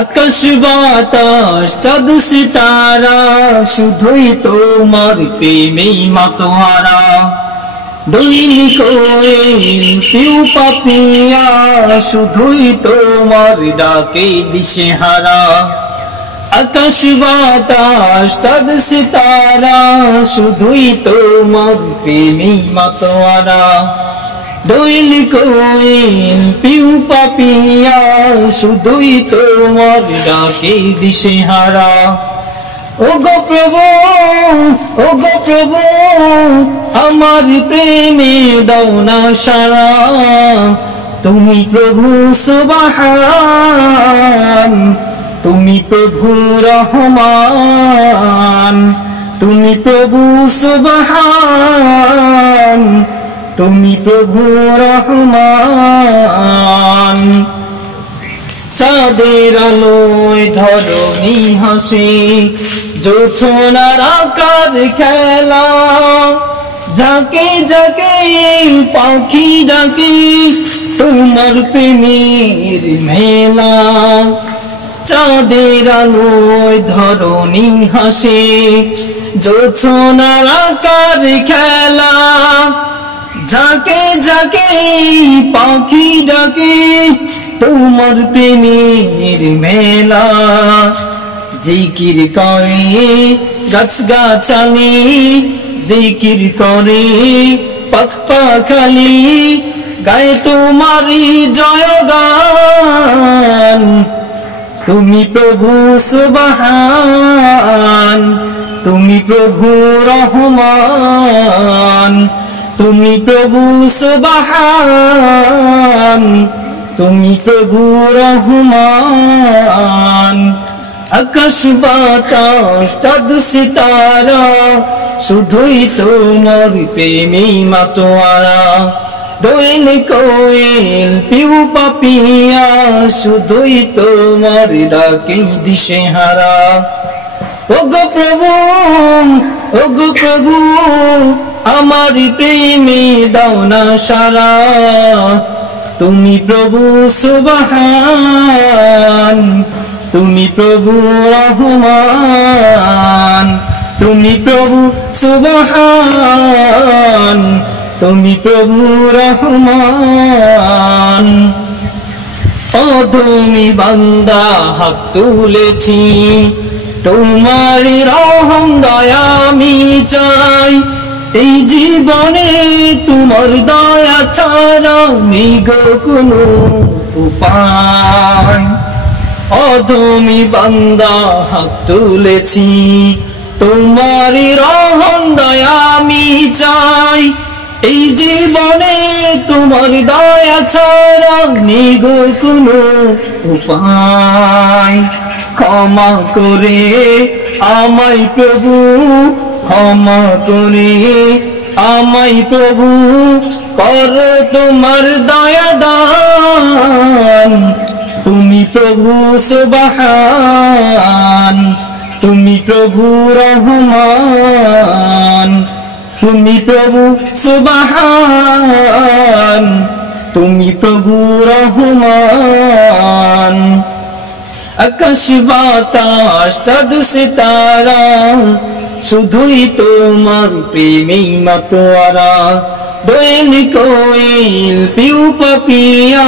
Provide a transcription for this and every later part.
আকাশ বাতাস চাঁদ সিতারা শুধুই তোমার প্রেমেই মাতোয়ারা। দৈনিক পিউ পাপিয়া শুধুই তোমার ডাকে দিশেহারা। আকাশ বাতাস চাঁদ সিতারা শুধুই তোমার প্রেমেই মাতোয়ারা। দৈনিক পিউ পাপিয়া শুধুই তোমার ডাকে দিশেহারা। ওগো প্রভু আমার প্রেমে দাও না সারা। তুমি প্রভু সুবহান, তুমি প্রভু রহমান, তুমি প্রভু সুবহান, তুমি প্রভু রহমান। চাঁদের আলোয় ধরণী হাসে, জোছনার আকার খেলা, যাকে যাকে পাখি ডাকে তোমার প্রেমের মেলা। চাঁদের আলোয় ধরণী হাসে, জোছনার আকার খেলা, যাকে যাকে পাখি ডাকে তোমার প্রেমের মেলা। জিকির করে গাছ গাছালি, জিকির করে পাখ পাখালি, গায়ে তোমারই জয়গান। তুমি প্রভু সুবহান, তুমি প্রভু রহমান, তুমি প্রভু সুবহান, তুমি প্রভু রহমান। আকাশ বাতাস চাঁদ সিতারা শুধুই তোমার প্রেমেই মাতোয়ারা। দৈনিক পিউ পাপিয়া শুধুই তোমার ডাকে দিশেহারা। ওগো প্রভু আমার প্রেমে দাও না সারা। তুমি প্রভু সুবহান, তুমি প্রভু রহমান, তুমি প্রভু সুবহান, তুমি প্রভু রহমান। অধমী বান্দা হাত তুলেছি, তোমারই রহম দয়া আমি চাই। এই জীবনে তোমার দয়া ছাড়া নেই গো কোনো উপায়। অধমী বান্দা হাত তুলেছি, তোমারই রহম দয়া আমি চাই। এই জীবনে তোমার দয়া ছাড়া নেই গো কোনো উপায়। ক্ষমা করে আমায় প্রভু, ক্ষমা করে আমায় প্রভু, কর তোমার দয়া দান। তুমি প্রভু সুবহান, তুমি প্রভু রহমান, তুমি প্রভু সুবহান, তুমি প্রভু রহমান। আকাশ বাতাস চাঁদ সিতারা শুধুই তোমার প্রেমেই মাতোয়ারা। দৈনিক পিউ পাপিয়া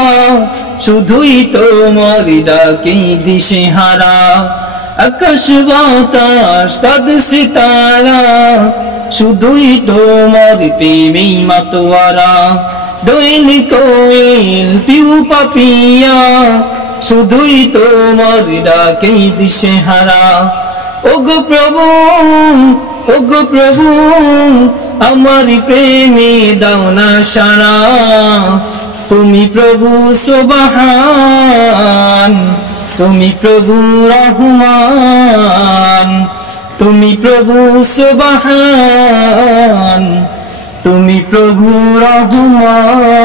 শুধুই তোমার ডাকে দিশেহারা। আকাশ বাতাস চাঁদ সিতারা শুধুই তোমার প্রেমেই মাতোয়ারা। দৈনিক পিউ পাপিয়া শুধুই তোমার ডাকে দিশেহারা। ওগো প্রভু আমার প্রেমে দাও না সারা। তুমি প্রভু সুবহান, তুমি প্রভু রহমান, তুমি প্রভু সুবহান, তুমি প্রভু রহমান।